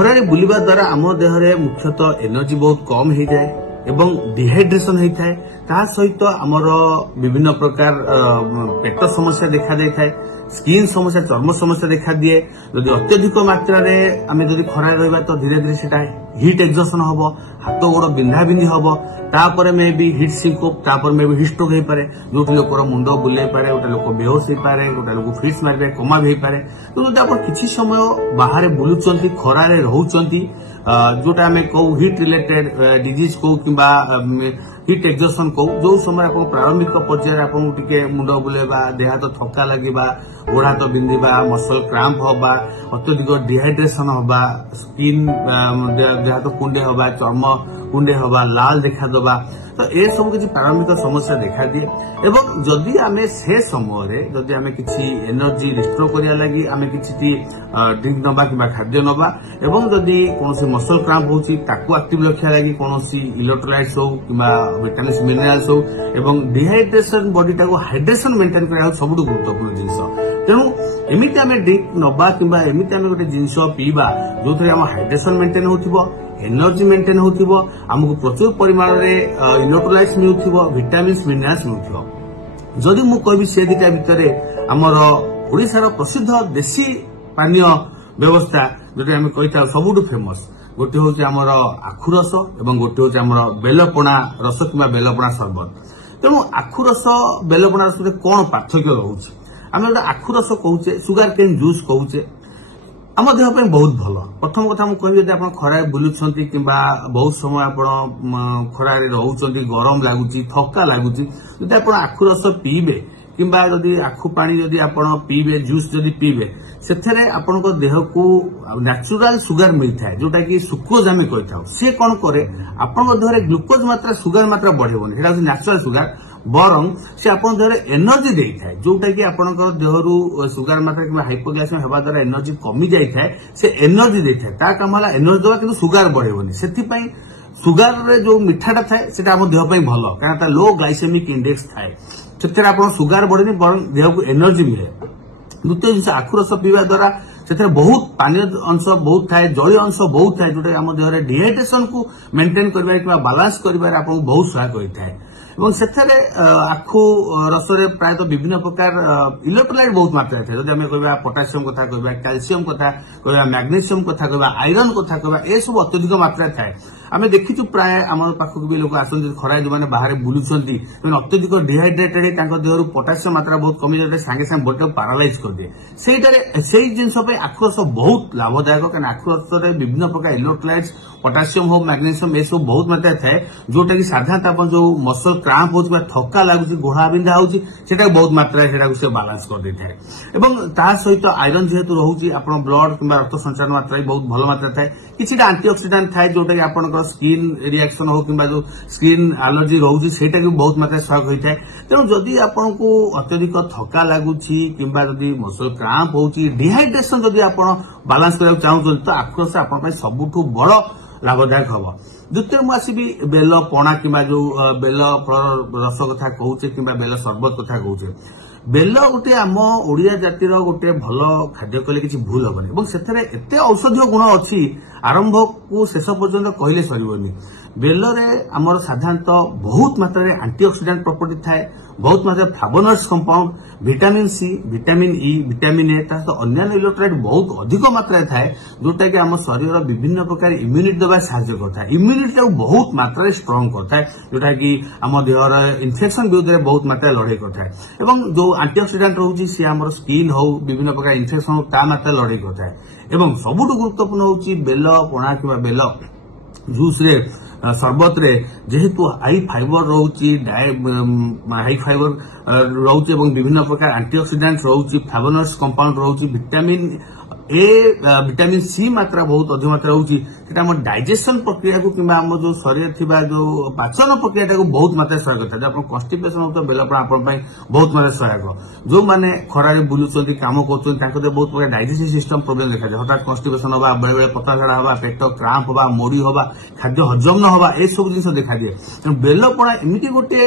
खरारे बुलिबा द्वारा आम देहरे मुख्यतः एनर्जी बहुत कम हो जाए एवं डिहाइड्रेशन होता है। ता सहित आमर विभिन्न प्रकार पेट समस्या देखा दे थाए, स्किन समस्या चर्म समस्या देखा दिए। यदि अत्यधिक मात्रा आम जदि खरा रहा तो धीरे धीरे सेटा हिट एक्सजर्सन हम, हाथ गोड़ बिंधा बिंधि हम, तापर मे भी हिट सिंकोप, तापर मे भी हिट स्ट्रोक हो पारे, जो लोकर मुंड बुले पारे, गोटे लोक बेहोश हो पारे, गोटे लोक फिट्स मारे, कोमा भी हो पारे। तो जब आप किसी समय बाहर बुलुंट खरारे रोचंती, जोटा आम कहू हिट रिलेटेड डिजीज कहू कि हिट एक्सजर्सन कहू, जो समय आप प्रारंभिक पर्यायर आपके मुंड बुलेबा, देह हाथ थका लगे, गोड़ हाथ बिंधा, मसल क्राम्प हवा, अत्यधिक डिहाइड्रेशन हवा, स्किन देह हाथ कुंडे हवा, चर्म कुंडे हवा, लाल देखा दबा, तो ये सब किसी प्रारंभिक समस्या देखा दिए। एवं जदि आमे से समय जदि आमे किसी एनर्जी रिस्टोर करिया लगी आमे किसी ड्रिंक नबा कि खाद्य नबा, एवं जदि कौन मसल क्राम्प होची ताकू एक्टिव रखा लगी कौन इलेक्ट्रोलाइट्स हो कि विटामिन्स मिनरल्स हो, एवं डिहाइड्रेशन बॉडी टाको हाइड्रेशन मेंटेन करने सब गुरुत्वपूर्ण जिनस। तेणु एमती आम ड्रिंक नबा कि एमती आम गोटे जिनस पीवा जो थे आम हाइड्रेशन मेंटेन हो, एनर्जी मेंटेन हो, आमको प्रचुर परिमाण में इलेक्ट्रोलाइट्स मिलुथिबो, विटामिन्स मिनरल्स मिलुथिबो। जदि मु कहबी से दिटा भितर आमर ओडिशार प्रसिद्ध देशी पानीय व्यवस्था जोटा आम कही सबुठु फेमस गोटे हूँ आमर आखु रस एवं गोटे हूँ आमर बेलपणा रस कि बेलपणा शरबत। तेणु आखु रस बेलपणा रस कौन पार्थक्य रोचे, आम गोटे आखु रस कहूचे, सुगार केन जूस कहूचे, आम देह बहुत भल। प्रथम कथा मुझे कहबी जब आप खरारे बुलुंट कि बहुत समय आप खरारे रोच, गरम लगुच, थका लगुच, जब आप आखु रस पीबे कि आखु पानी जदि आप पीबे, जूस जदि पीबे, से आपण देह को नेचुरल सुगार मिलता है जोटा कि सुक्रोज आम कही सी कौन करे आपण देह ग्लुकोज मात्रा सुगार मात्रा बढ़ेबनी, नेचुरल सुगार बरং से आपण देह एनर्जी दे थाए जोटा कि आपण देहरु सुगार मात्रा कि हाइपोग्लाइसेमिया हेबा द्वारा एनर्जी कमी जाई थाए, से एनर्जी दे थाए ता काम होला एनर्जी देवा किंतु सुगार बढ़ेबनी। सेति पई सुगार रे जो मिठाटा थाए सेटा हम देह पई भलो, कारण ता लो ग्लाइसेमिक इंडेक्स थाए, सेते आपण सुगार बढ़ेनी बरং देह को एनर्जी मिले। द्वितीय जिन आखु रस पीवा द्वारा से बहुत पानी अंश बहुत थाए, जलीय अंश बहुत थाए, जोटा आम देह डिहाइड्रेशन को मेंटेन कर बालांस कर बहुत सहायक होता है। और से आखु रसरे प्रायः विभिन्न प्रकार इलेक्ट्रोलाइट बहुत मात्रा था, जब आम कह पोटासियम कथा कह, कैल्सियम कथा कह, मैग्नेशियम कथा कह, आयरन कथा कह, ये सब अत्यधिक मात्रा थाए। आम देखीचु प्राय आम पाखक भी लोक आसती खराए जो मैंने बाहर बुलुंट अत्यधिक डिहाइड्रेटेड देहर पोटासियम मात्रा बहुत कमी जाए, सांगे सांगे बॉडी को पारालाइज कर दिए। से जिनस आखु रस बहुत लाभदायक, कारण आखु रस विभिन्न प्रकार इलेक्ट्रोलाइट्स पोटासियम हो, मैग्नेशियम ये सब बहुत मात्रा थाए, जोटा कि साधारणतः जो मसल क्राम्प हो, थका लगुच, गोहा बिंधा होता बहुत मात्रा से बालांस कर दे थाए। ता सहित आयरन जेहेतु रोचे आप ब्लड कि रक्त संचालन मात्रा बहुत भल मात्रा थाए, कि आंटीऑक्सीडेंट थाए जोटा कि आप स्किन रिएक्शन हो कि जो स्किन एलर्जी रोचे से बहुत मात्रा सहायक होता है। तेणु जदि आपन को अत्यधिक थका लगुच कि मसल क्राम्प हो, डिहाइड्रेशन जदि आप बालांस करने चाहते तो आखु रस आप सबुठु बड़ लाभदायक हम। द्वितीय मुझे बेल पणा कि जो बेल फल रस कथा कहूचे कि बेल शरबत कथा कहूचे, बेल गोटे आम ओडिया जातिर गोटे भल खाद्य कहले किसी भूल हेनी, से औषधीय गुण अच्छी आरंभ को शेष पर्यंत कहले सरबनी। बेल आमर साधारणतः बहुत मात्रा एंटीऑक्सीडेंट प्रॉपर्टी थाए, बहुत मात्रा flavonoids compound, vitamin C, vitamin E, vitamin A तो अन्य इलेक्ट्रोलाइट बहुत अधिक मात्रा थाए, जोटा कि आम शरीर विभिन्न प्रकार इम्यूनिटी देवा साहाय्य करता है, इम्यूनिटी बहुत मात्रा स्ट्रंग करता है, जोटा कि आम देहर इन्फेक्शन विरुद्ध में बहुत मात्रा लड़ाई करता है। एवं जो एंटीऑक्सीडेंट रोचे सी आम स्किन हो, विभिन्न प्रकार इन्फेक्शन हो ता मात्रा लड़ाई करता है। एवं सबुठ गुरुत्वपूर्ण होची बेल पणा कि बेल जूस रे शरबत रे जेहेतु हाई फाइबर रोची, हाई फाइबर रोचे और विभिन्न प्रकार एंटीऑक्सीडेंट्स रोची, फ्लावोनॉइड्स कंपाउंड रोची, विटामिन ए, विटामिन सी मात्रा बहुत अधिक मात्रा होची, सेटा हम डाइजेशन प्रक्रिया को कि आम जो शरीर थिबा जो पाचन प्रक्रिया को बहुत मात्रा सहायक होता है। आप कन्स्टिपेशन होता बेलपणा आपण बहुत मात्रा सहायक। जो मैंने खरारे बुलुंट काम कर बहुत प्रकार डाइजेस्टिव सिस्टम प्रोब्लेम देखा जाए, हठात कन्स्टिपेशन हवा, बेले बेले पतला झाड़ा हवा, पेट क्राम्प हवा, मोरी हवा, खाद्य हजम न हवा, ये सब जिन देखा दिए। बेलपणा एमती गोटे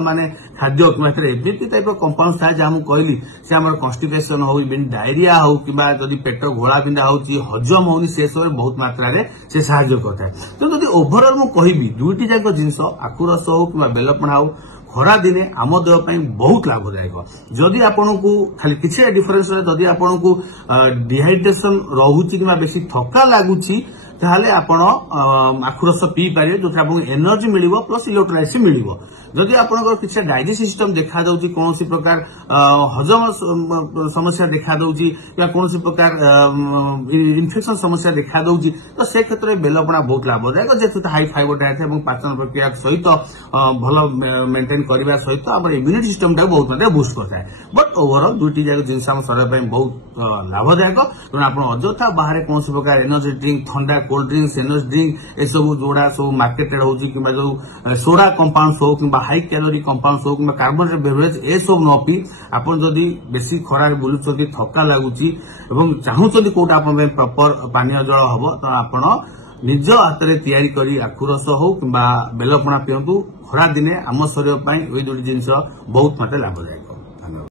माने खाद्य कि एबिलिटी टाइप कंपाउंड थाए जहाँ मुझे कहली से आम कन्स्टिपेशन हो डायरिया हो कि पेट घोला बिंधा हो हजम होनी से सब बहुत मात्रा से साहाय्य करता है। तो जब ओभरअल मुझे कहबी दुईटी जाक जिनस आखु रस हो कि बेलपणा हो खरा दिने आम देह बहुत लाभदायक। जदि आपन को खाली किसी डिफरेन्स जदि आपन को डिहाइड्रेशन रोचे कि बेसी थका लगुच ताहले आपण आखु रस पी पारे जो आपको एनर्जी मिल प्लस इलेक्ट्रोलाइट मिल। जदि आपंकर किसी डाइजेस्ट सिस्टम देखा दौर कौन प्रकार हजम समस्या देखा दौर कौन प्रकार इन्फेक्शन समस्या देखा दौर तो से क्षेत्र में बेलपणा बहुत लाभदायक जेहेतु हाई फाइबर डाइट है पाचन प्रक्रिया सहित भल मेंटेन करने सहित आम इम्यूनिटी सिस्टम टाइम बहुत मात्रा बुस्ट करता है। बट ओवरऑल दुईटी जाक जिन शरीर बहुत लाभदायक तेणु आप अଯଥା बाहर कौन प्रकार एनर्जी ड्रिंक थंडा कोल्ड ड्रिंक्स एनर्जी ड्रिंक ए सब जोड़ा सब मार्केटेड हो जो सोडा कंपाउंड हो कि हाई कैलोरी कंपाउंड हो कि कार्बोनेटेड बेवरेज ए सब न पी आपन जदि बेसी खरा बुलुचंती थका लगुची एवं चाहूचंती कोटा आपन प्रॉपर पानीय जल हबो तो आपण निज हाथ में तैयारी करी आखु रस हो कि बेलपणा पियंतु खरा दिने आम शरीर पर दुईटी जिनिस बहुत मात्रा लाभदायक।